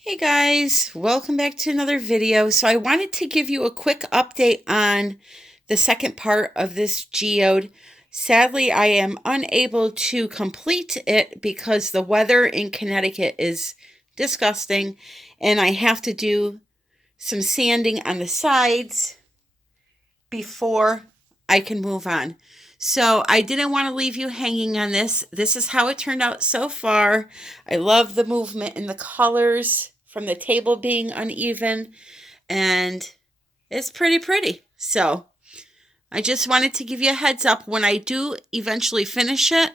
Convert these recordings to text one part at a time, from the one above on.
Hey guys, welcome back to another video. So I wanted to give you a quick update on the second part of this geode. Sadly, I am unable to complete it because the weather in Connecticut is disgusting and I have to do some sanding on the sides before I can move on. So I didn't want to leave you hanging on this. This is how it turned out so far. I love the movement and the colors from the table being uneven, and it's pretty. So I just wanted to give you a heads up. When I do eventually finish it,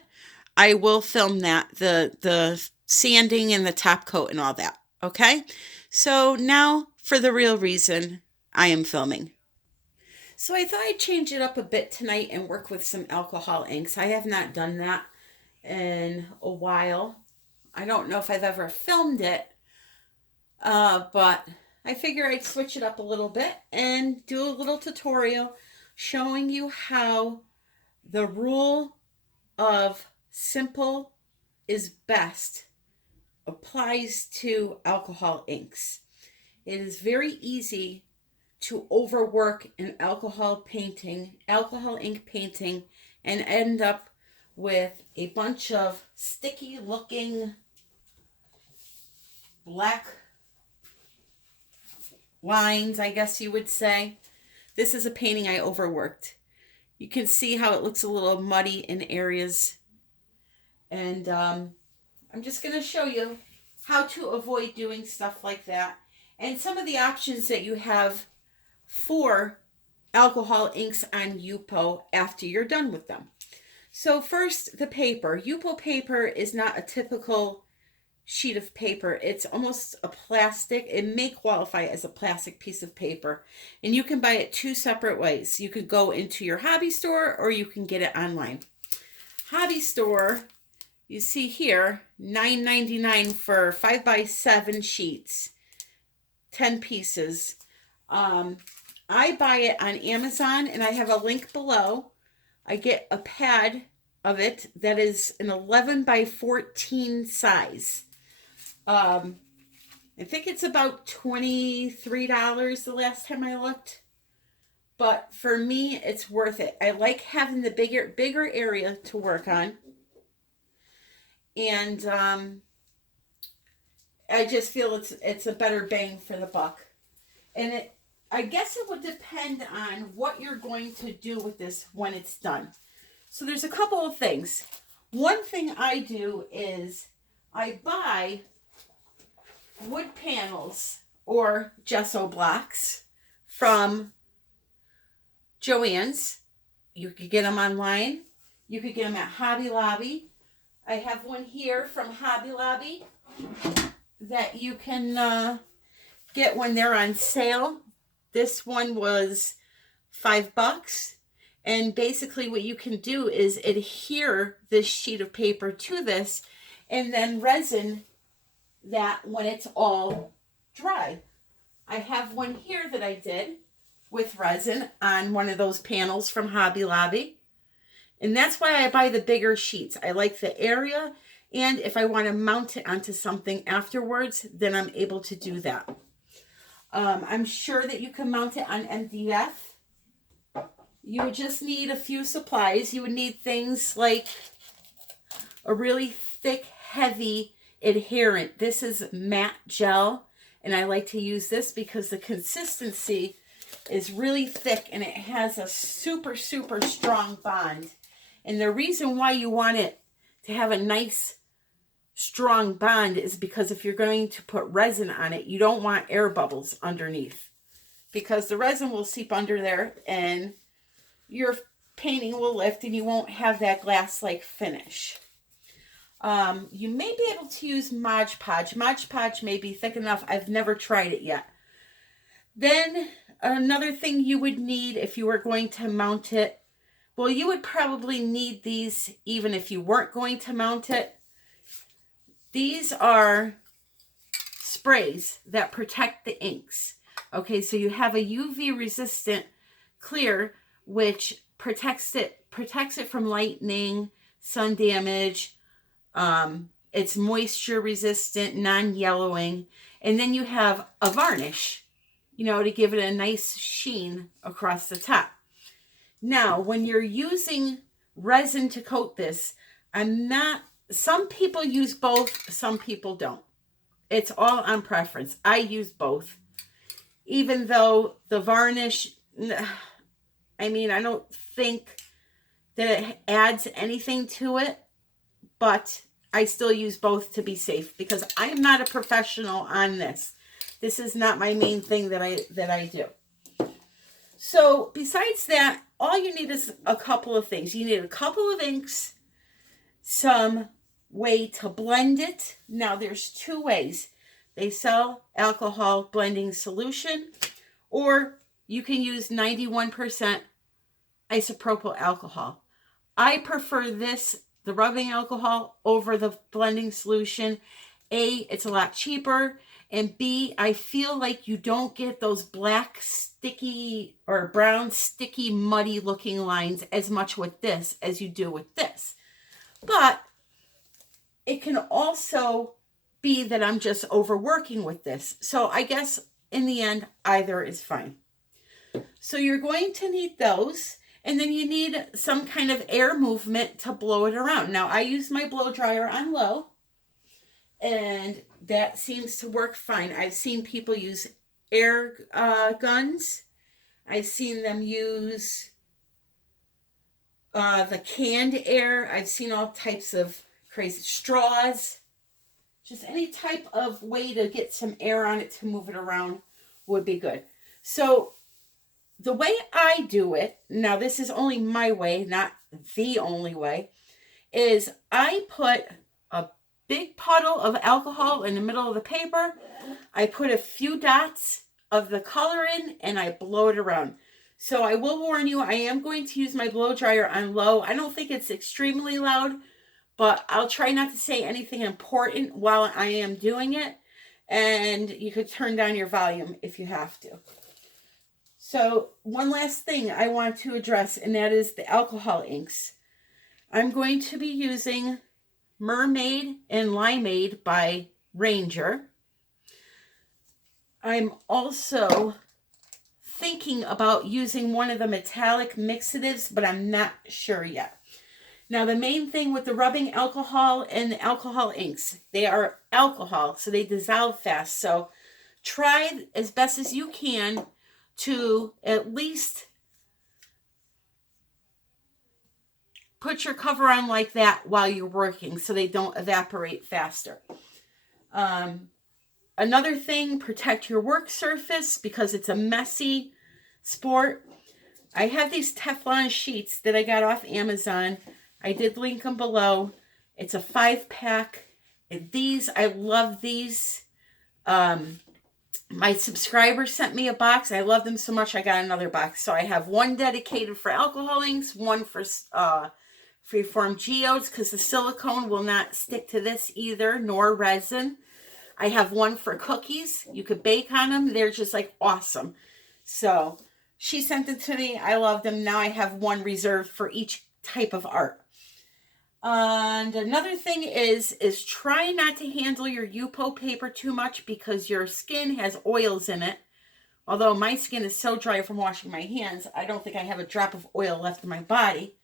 I will film that, the sanding and the top coat and all that. Okay? So now for the real reason I am filming. So I thought I'd change it up a bit tonight and work with some alcohol inks. I have not done that in a while. I don't know if I've ever filmed it, but I figure I'd switch it up a little bit and do a little tutorial showing you how the rule of simple is best applies to alcohol inks. It is very easy to overwork an alcohol ink painting, and end up with a bunch of sticky looking black lines, I guess you would say. This is a painting I overworked. You can see how it looks a little muddy in areas. And I'm just going to show you how to avoid doing stuff like that. And some of the options that you have for alcohol inks on Yupo after you're done with them. So first, the paper. Yupo paper is not a typical sheet of paper. It's almost a plastic. It may qualify as a plastic piece of paper. And you can buy it two separate ways. You could go into your hobby store or you can get it online. Hobby store, you see here, $9.99 for 5x7 sheets, 10 pieces. I buy it on Amazon, and I have a link below. I get a pad of it that is an 11x14 size. I think it's about $23 the last time I looked. But for me, it's worth it. I like having the bigger area to work on. And I just feel it's a better bang for the buck. And I guess it would depend on what you're going to do with this when it's done. So there's a couple of things. One thing I do is I buy wood panels or gesso blocks from Joann's. You could get them online. You could get them at Hobby Lobby. I have one here from Hobby Lobby that you can get when they're on sale. This one was $5. And basically what you can do is adhere this sheet of paper to this and then resin that when it's all dry. I have one here that I did with resin on one of those panels from Hobby Lobby. And that's why I buy the bigger sheets. I like the area, and if I want to mount it onto something afterwards, then I'm able to do that. I'm sure that you can mount it on MDF. You would just need a few supplies. You would need things like a really thick, heavy adherent. This is matte gel, and I like to use this because the consistency is really thick and it has a super strong bond. And the reason why you want it to have a nice strong bond is because if you're going to put resin on it, you don't want air bubbles underneath, because the resin will seep under there and your painting will lift and you won't have that glass-like finish. You may be able to use Mod Podge. Mod Podge may be thick enough. I've never tried it yet. Then another thing you would need if you were going to mount it, well, you would probably need these even if you weren't going to mount it. These are sprays that protect the inks. Okay, so you have a UV resistant clear, which protects it from lightning, sun damage. It's moisture resistant, non-yellowing, And then you have a varnish, you know, to give it a nice sheen across the top. Now, when you're using resin to coat this, some people use both, some people don't. It's all on preference. I use both. Even though the varnish, I mean, I don't think that it adds anything to it, but I still use both to be safe because I am not a professional on this. This is not my main thing that I do. So besides that, all you need is a couple of things. You need a couple of inks, some way to blend it. Now there's two ways. They sell alcohol blending solution, or you can use 91% isopropyl alcohol. I prefer this, the rubbing alcohol, over the blending solution. A, it's a lot cheaper, and B, I feel like you don't get those black sticky or brown sticky muddy looking lines as much with this as you do with this. But it can also be that I'm just overworking with this. So I guess in the end, either is fine. So you're going to need those, and then you need some kind of air movement to blow it around. Now I use my blow dryer on low, and that seems to work fine. I've seen people use air guns. I've seen them use the canned air. I've seen all types of crazy straws. Just any type of way to get some air on it to move it around would be good. So the way I do it, now this is only my way, not the only way, is I put a big puddle of alcohol in the middle of the paper. I put a few dots of the color in, and I blow it around. So I will warn you, I am going to use my blow dryer on low. I don't think it's extremely loud, but I'll try not to say anything important while I am doing it. And you could turn down your volume if you have to. So one last thing I want to address, and that is the alcohol inks. I'm going to be using Mermaid and Limeade by Ranger. I'm also thinking about using one of the metallic mixatives, but I'm not sure yet. Now, the main thing with the rubbing alcohol and the alcohol inks, they are alcohol, so they dissolve fast. So try as best as you can to at least put your cover on like that while you're working so they don't evaporate faster. Another thing, protect your work surface because it's a messy sport. I have these Teflon sheets that I got off Amazon. I did link them below. It's a 5-pack. These, I love these. My subscriber sent me a box. I love them so much I got another box. So I have one dedicated for alcohol inks, one for Freeform Geodes, because the silicone will not stick to this either, nor resin. I have one for cookies. You could bake on them. They're just like awesome. So she sent it to me. I love them. Now I have one reserved for each type of art. And another thing is try not to handle your Yupo paper too much because your skin has oils in it. Although my skin is so dry from washing my hands, I don't think I have a drop of oil left in my body.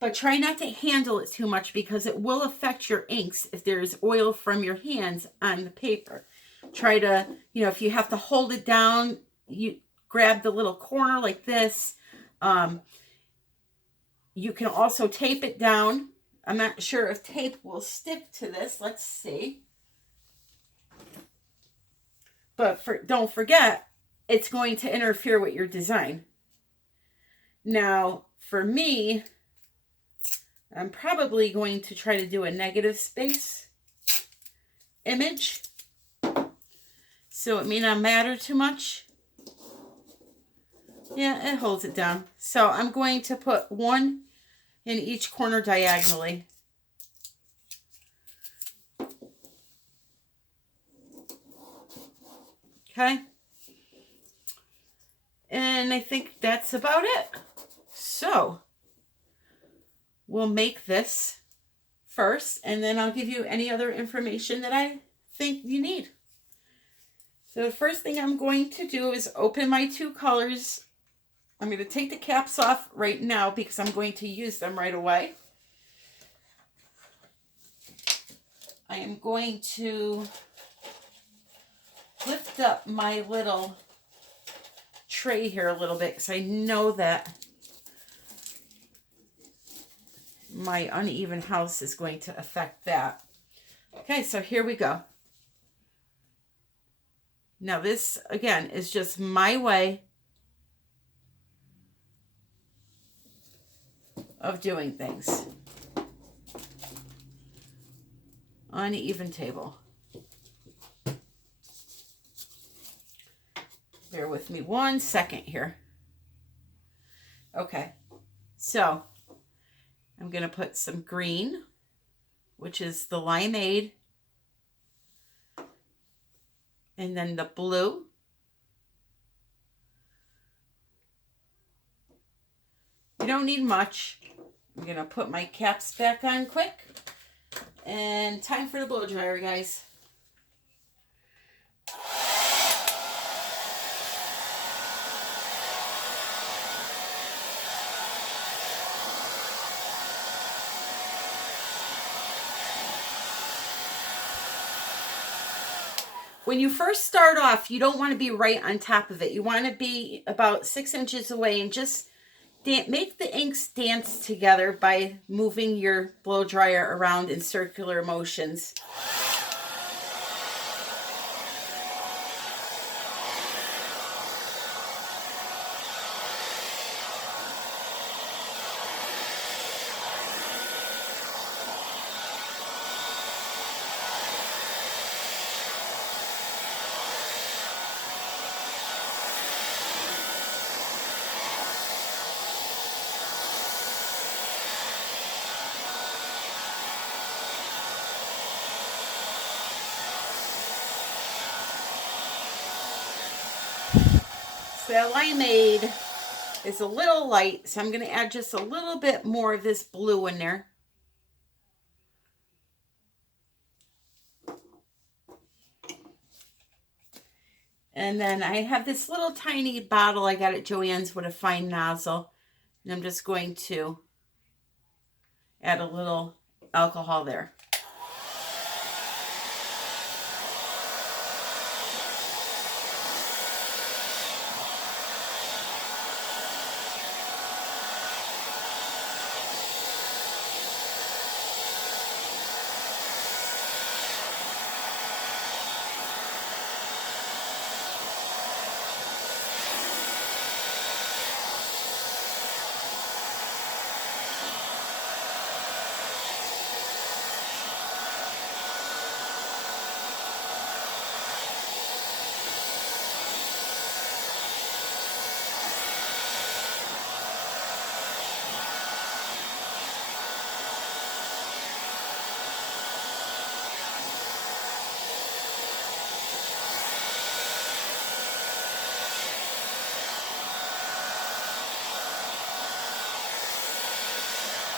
But try not to handle it too much because it will affect your inks if there's oil from your hands on the paper. Try to, if you have to hold it down, you grab the little corner like this. You can also tape it down. I'm not sure if tape will stick to this. Let's see. But don't forget, it's going to interfere with your design. Now, for me, I'm probably going to try to do a negative space image. So it may not matter too much. Yeah, it holds it down. So I'm going to put one in each corner diagonally. Okay. And I think that's about it. So we'll make this first, and then I'll give you any other information that I think you need. So the first thing I'm going to do is open my two colors. I'm going to take the caps off right now because I'm going to use them right away. I am going to lift up my little tray here a little bit because I know that my uneven house is going to affect that. Okay, so here we go. Now this, again, is just my way of doing things. Uneven table. Bear with me 1 second here. Okay, so I'm going to put some green, which is the limeade, and then the blue, you don't need much. I'm going to put my caps back on quick, and time for the blow dryer, guys. When you first start off, you don't want to be right on top of it. You want to be about 6 inches away and just make the inks dance together by moving your blow dryer around in circular motions. So that limeade is a little light, so I'm going to add just a little bit more of this blue in there. And then I have this little tiny bottle I got at Joann's with a fine nozzle, and I'm just going to add a little alcohol there.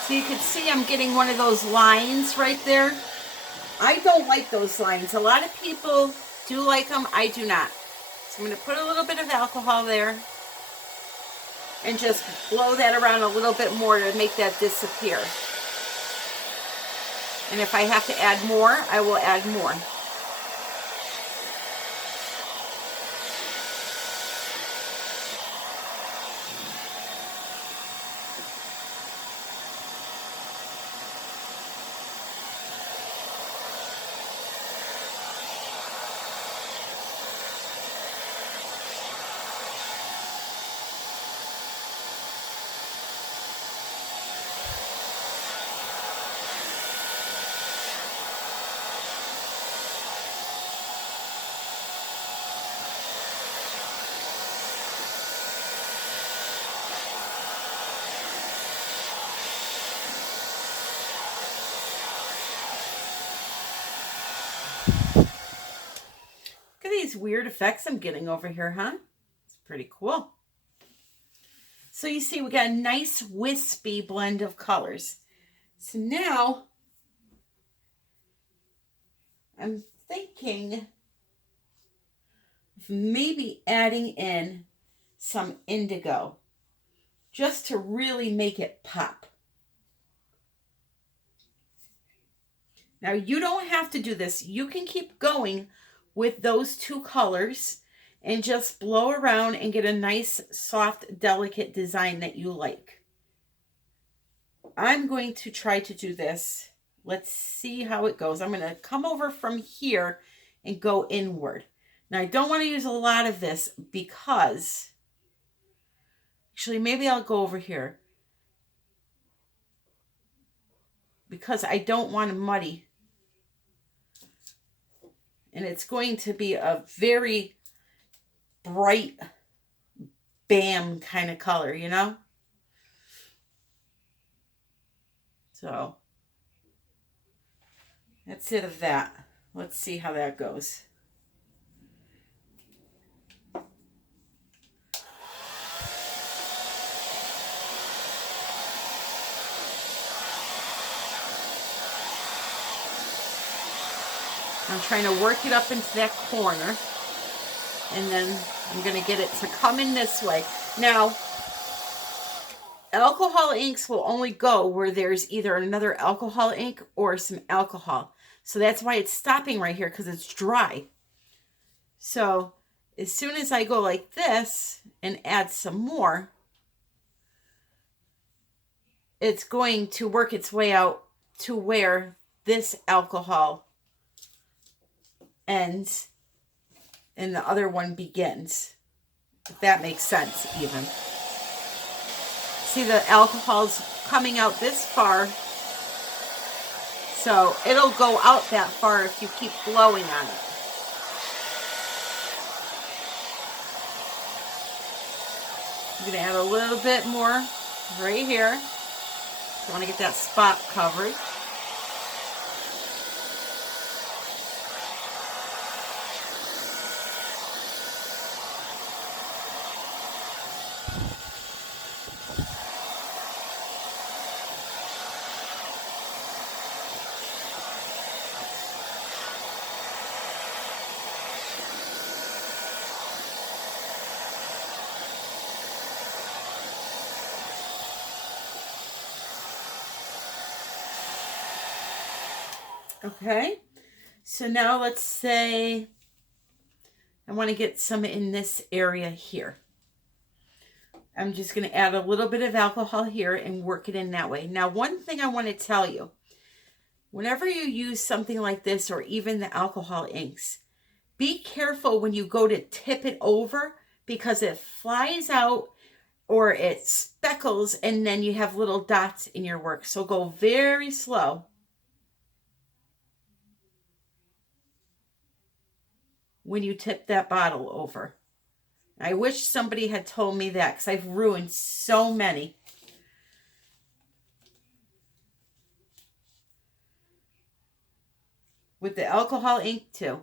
So you can see I'm getting one of those lines right there. I don't like those lines. A lot of people do like them. I do not. So I'm going to put a little bit of alcohol there and just blow that around a little bit more to make that disappear. And if I have to add more, I will add more. These weird effects I'm getting over here, huh? It's pretty cool. So you see we got a nice wispy blend of colors. So now I'm thinking of maybe adding in some indigo just to really make it pop. Now, you don't have to do this. You can keep going with those two colors and just blow around and get a nice, soft, delicate design that you like. I'm going to try to do this. Let's see how it goes. I'm going to come over from here and go inward. Now, I don't want to use a lot of this because, actually, maybe I'll go over here because I don't want to muddy. And it's going to be a very bright bam kind of color, you know? So that's it of that. Let's see how that goes. I'm trying to work it up into that corner, and then I'm going to get it to come in this way. Now, alcohol inks will only go where there's either another alcohol ink or some alcohol. So that's why it's stopping right here, because it's dry. So as soon as I go like this and add some more, it's going to work its way out to where this alcohol ends and the other one begins. If that makes sense even. See, the alcohol's coming out this far. So it'll go out that far if you keep blowing on it. I'm going to add a little bit more right here. I want to get that spot covered. Okay, so now let's say I want to get some in this area here. I'm just going to add a little bit of alcohol here and work it in that way. Now, one thing I want to tell you, whenever you use something like this or even the alcohol inks, be careful when you go to tip it over because it flies out or it speckles and then you have little dots in your work. So go very slow. When you tip that bottle over. I wish somebody had told me that because I've ruined so many. With the alcohol ink too.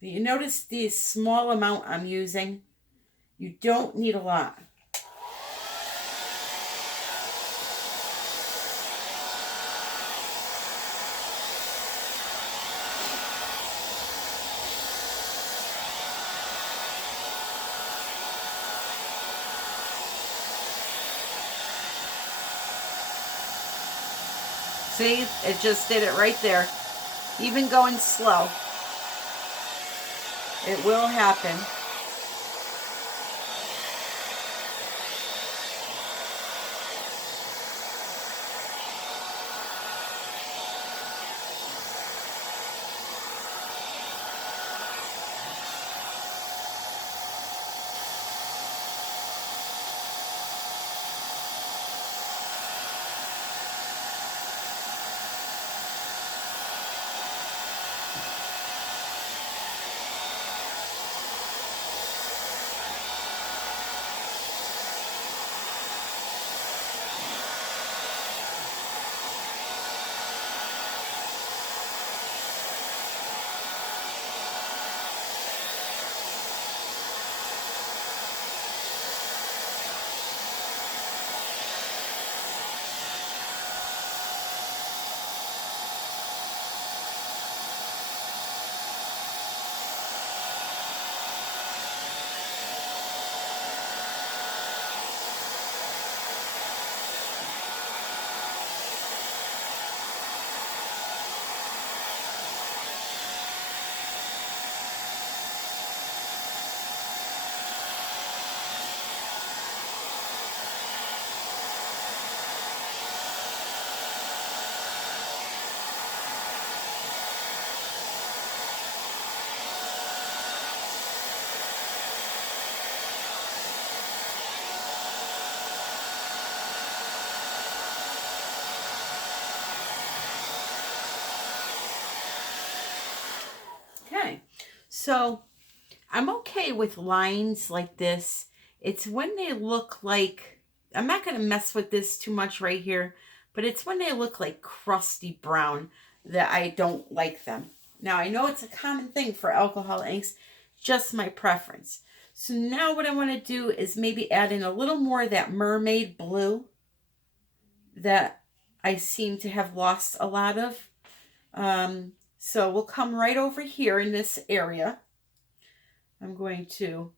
But you notice the small amount I'm using? You don't need a lot. See, it just did it right there. Even going slow, it will happen. Okay, so I'm okay with lines like this. It's when they look like, I'm not going to mess with this too much right here, but it's when they look like crusty brown that I don't like them. Now, I know it's a common thing for alcohol inks, just my preference. So now what I want to do is maybe add in a little more of that mermaid blue that I seem to have lost a lot of. So we'll come right over here in this area. I'm going to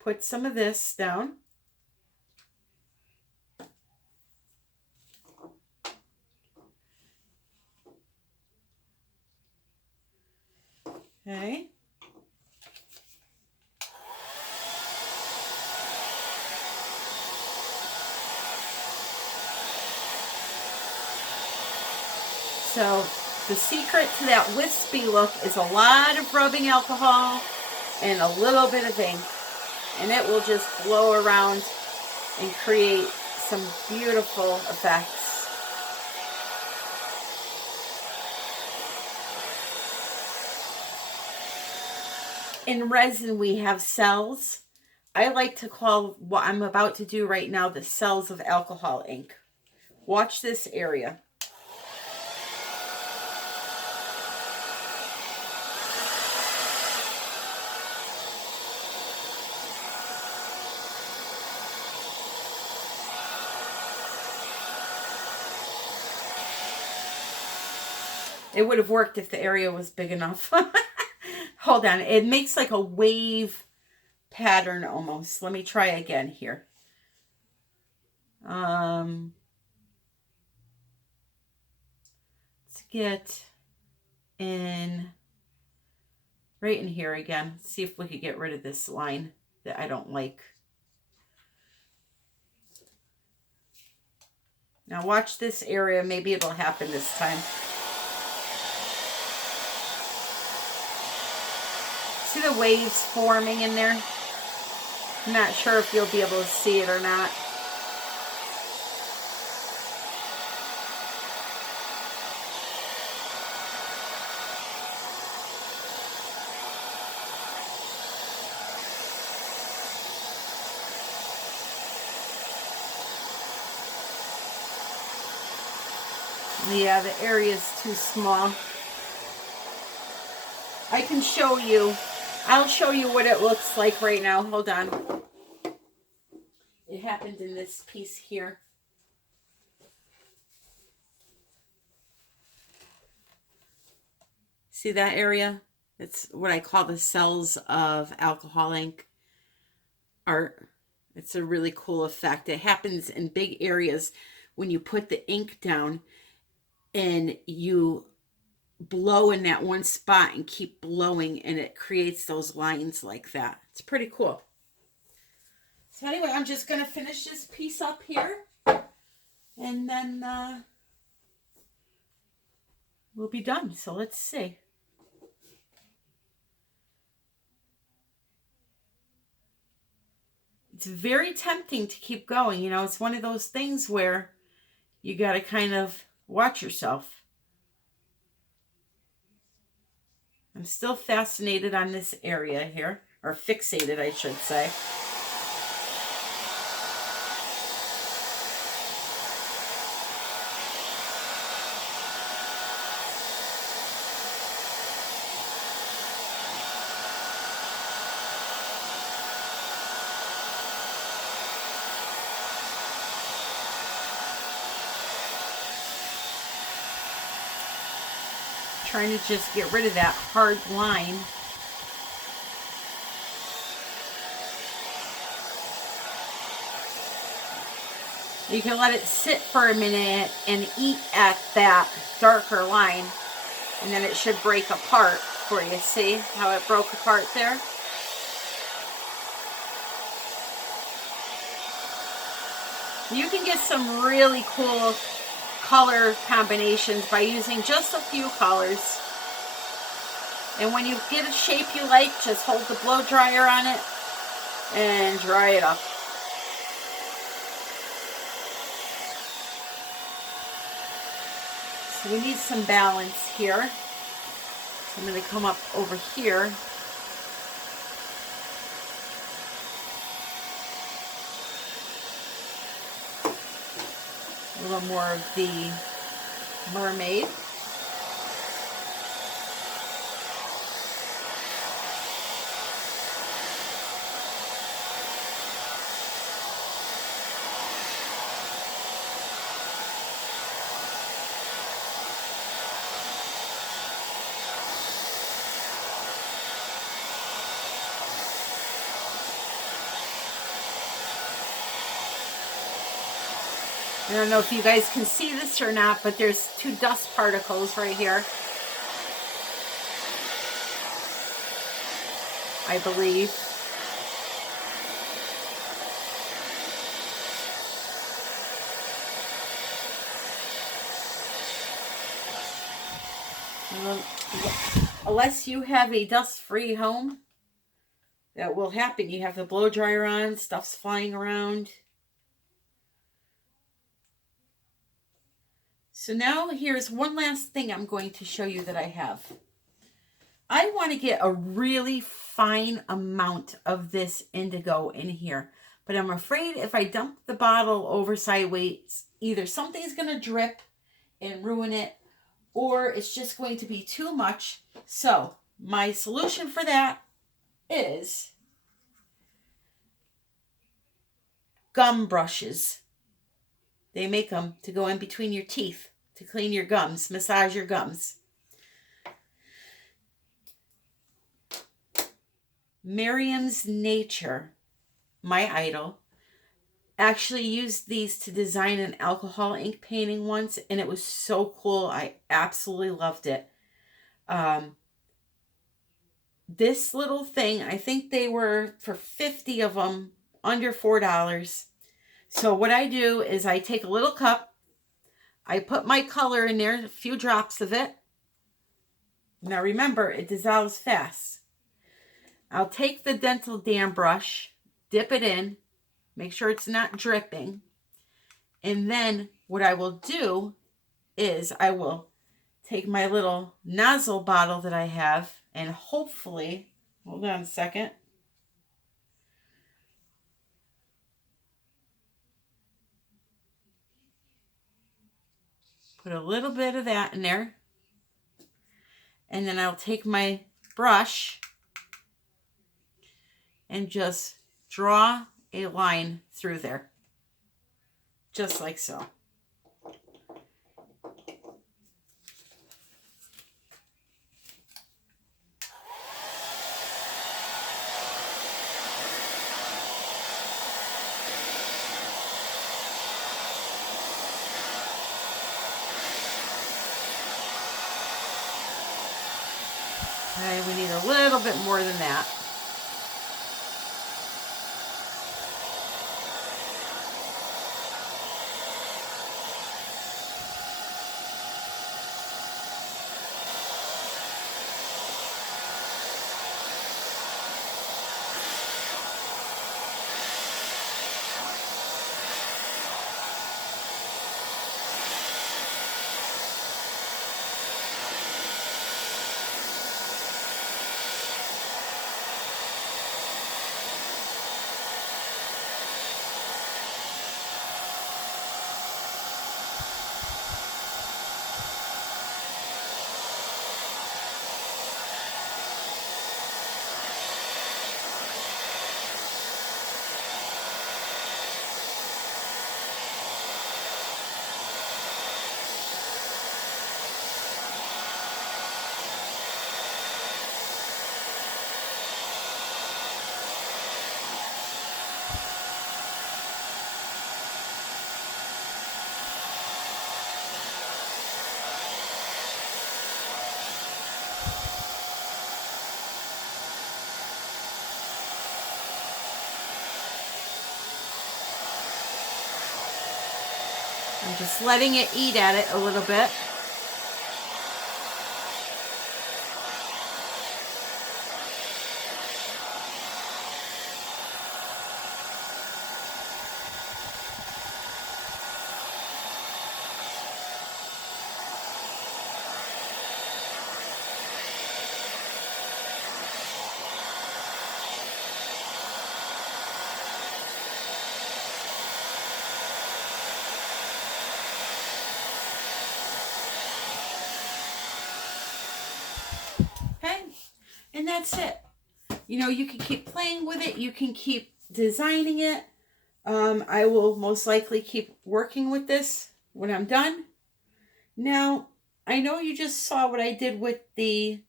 put some of this down. Okay. So the secret to that wispy look is a lot of rubbing alcohol and a little bit of ink. And it will just blow around and create some beautiful effects. In resin, we have cells. I like to call what I'm about to do right now the cells of alcohol ink. Watch this area. It would have worked if the area was big enough. Hold on. It makes like a wave pattern almost. Let me try again here. Let's get in right in here again. See if we could get rid of this line that I don't like. Now watch this area. Maybe it'll happen this time. See the waves forming in there? I'm not sure if you'll be able to see it or not. Yeah, the area is too small. I can show you. I'll show you what it looks like right now. Hold on. It happened in this piece here. See that area? It's what I call the cells of alcohol ink art. It's a really cool effect. It happens in big areas when you put the ink down and you blow in that one spot and keep blowing, and it creates those lines like that. It's pretty cool. So anyway, I'm just going to finish this piece up here, and then we'll be done. So let's see. It's very tempting to keep going. You know, it's one of those things where you got to kind of watch yourself. I'm still fascinated on this area here, or fixated, I should say. Trying to just get rid of that hard line. You can let it sit for a minute and eat at that darker line, and then it should break apart for you. See how it broke apart there? You can get some really cool color combinations by using just a few colors. And when you get a shape you like, just hold the blow dryer on it and dry it up. So we need some balance here. I'm going to come up over here. A little more of the mermaid. I don't know if you guys can see this or not, but there's 2 dust particles right here, I believe. Unless you have a dust-free home, that will happen. You have the blow dryer on, stuff's flying around. So now here's one last thing I'm going to show you that I have. I want to get a really fine amount of this indigo in here, but I'm afraid if I dump the bottle over sideways, either something's going to drip and ruin it, or it's just going to be too much. So my solution for that is gum brushes. They make them to go in between your teeth to clean your gums, massage your gums. Myriams Nature, my idol, actually used these to design an alcohol ink painting once, and it was so cool. I absolutely loved it. This little thing, I think they were for 50 of them, under $4. So what I do is I take a little cup, I put my color in there, a few drops of it. Now remember, it dissolves fast. I'll take the dental dam brush, dip it in, make sure it's not dripping. And then what I will do is I will take my little nozzle bottle that I have and hopefully, hold on a second. Put a little bit of that in there. And then I'll take my brush and just draw a line through there. Just like so. Okay, we need a little bit more than that. I'm just letting it eat at it a little bit. And that's it. You know, you can keep playing with it. You can keep designing it. I will most likely keep working with this when I'm done. Now, I know you just saw what I did with the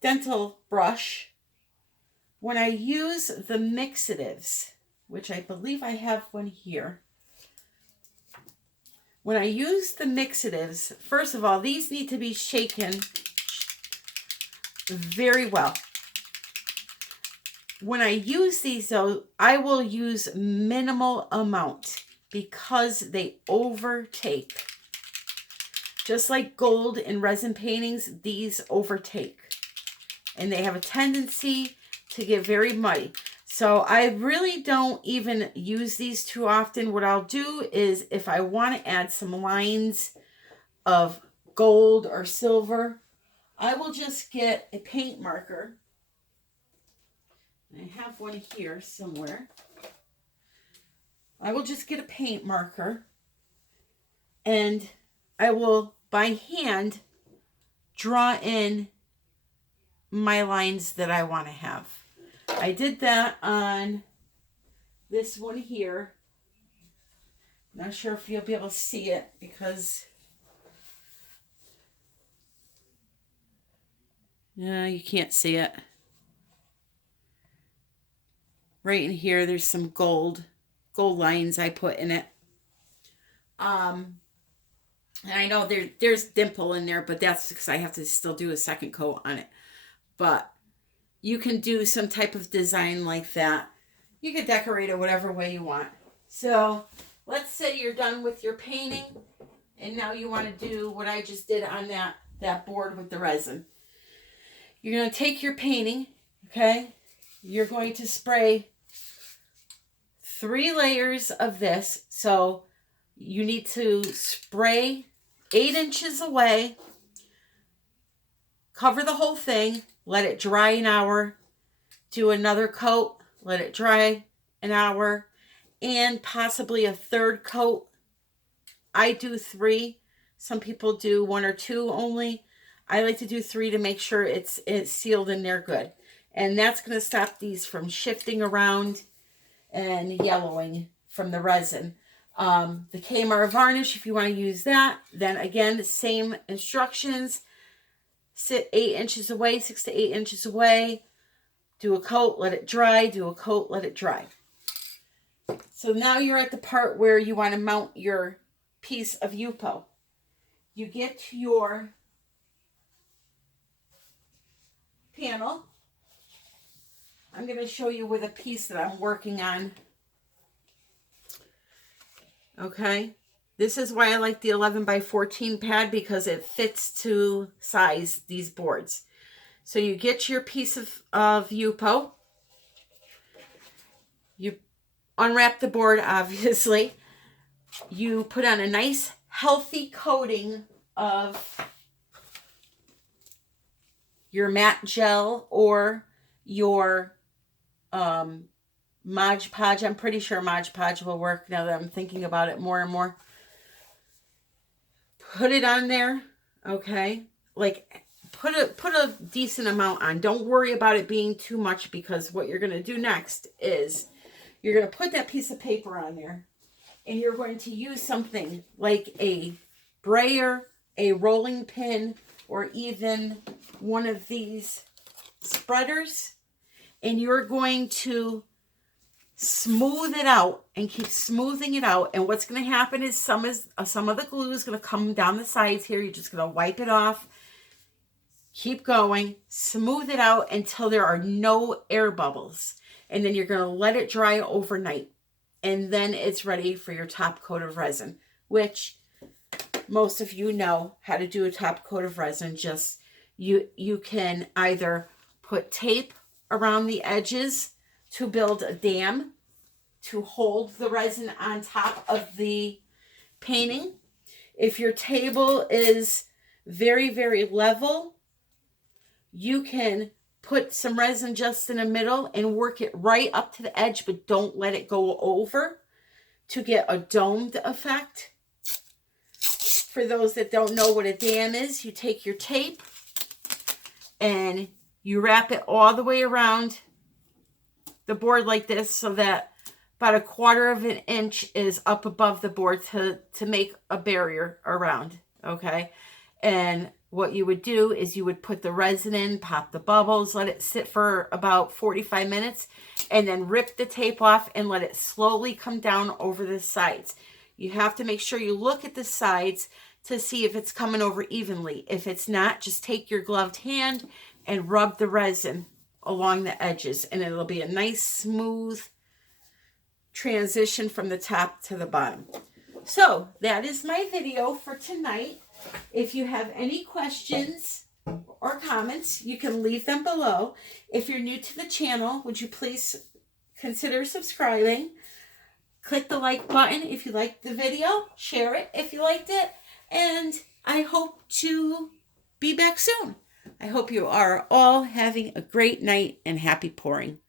dental brush. When I use the mixatives, which I believe I have one here. When I use the mixatives, first of all, these need to be shaken very well. When I use these, though, I will use minimal amount because they overtake. Just like gold in resin paintings, these overtake. And they have a tendency to get very muddy. So I really don't even use these too often. What I'll do is if I want to add some lines of gold or silver, I will just get a paint marker. I have one here somewhere. I will just get a paint marker and I will by hand draw in my lines that I want to have. I did that on this one here. Not sure if you'll be able to see it because you can't see it. Right in here, there's some gold lines I put in it. And I know there's dimple in there, but that's because I have to still do a second coat on it. But you can do some type of design like that. You can decorate it whatever way you want. So let's say you're done with your painting and now you want to do what I just did on that board with the resin. You're going to take your painting, okay? You're going to spray 3 layers of this. So you need to spray 8 inches away, cover the whole thing, let it dry an hour, do another coat, let it dry an hour, and possibly a third coat. I do 3. Some people do 1 or 2 only. I like to do 3 to make sure it's sealed in there good. And that's going to stop these from shifting around and yellowing from the resin. The Kmart varnish, if you want to use that, then again, the same instructions. Sit 8 inches away, 6 to 8 inches away. Do a coat, let it dry. Do a coat, let it dry. So now you're at the part where you want to mount your piece of Yupo. You get your panel. I'm going to show you with a piece that I'm working on. Okay. This is why I like the 11 by 14 pad, because it fits to size these boards. So you get your piece of Yupo. You unwrap the board, obviously. You put on a nice, healthy coating of your matte gel or your Mod Podge. I'm pretty sure Mod Podge will work now that I'm thinking about it more and more. Put it on there, okay? Like, put a decent amount on. Don't worry about it being too much, because what you're going to do next is you're going to put that piece of paper on there, and you're going to use something like a brayer, a rolling pin, or even one of these spreaders, and you're going to smooth it out and keep smoothing it out. And what's going to happen is some of the glue is going to come down the sides here. You're just going to wipe it off. Keep going. Smooth it out until there are no air bubbles. And then you're going to let it dry overnight. And then it's ready for your top coat of resin, which most of you know how to do a top coat of resin. Just you can either put tape around the edges to build a dam to hold the resin on top of the painting. If your table is very, very level, you can put some resin just in the middle and work it right up to the edge, but don't let it go over to get a domed effect. For those that don't know what a dam is, you take your tape and You wrap it all the way around the board like this so that about 1/4 of an inch is up above the board to make a barrier around, okay? And what you would do is you would put the resin in, pop the bubbles, let it sit for about 45 minutes, and then rip the tape off and let it slowly come down over the sides. You have to make sure you look at the sides to see if it's coming over evenly. If it's not, just take your gloved hand and rub the resin along the edges, and it'll be a nice smooth transition from the top to the bottom. So that is my video for tonight. If you have any questions or comments, you can leave them below. If you're new to the channel, would you please consider subscribing? Click the like button if you liked the video. Share it if you liked it. And I hope to be back soon. I hope you are all having a great night and happy pouring.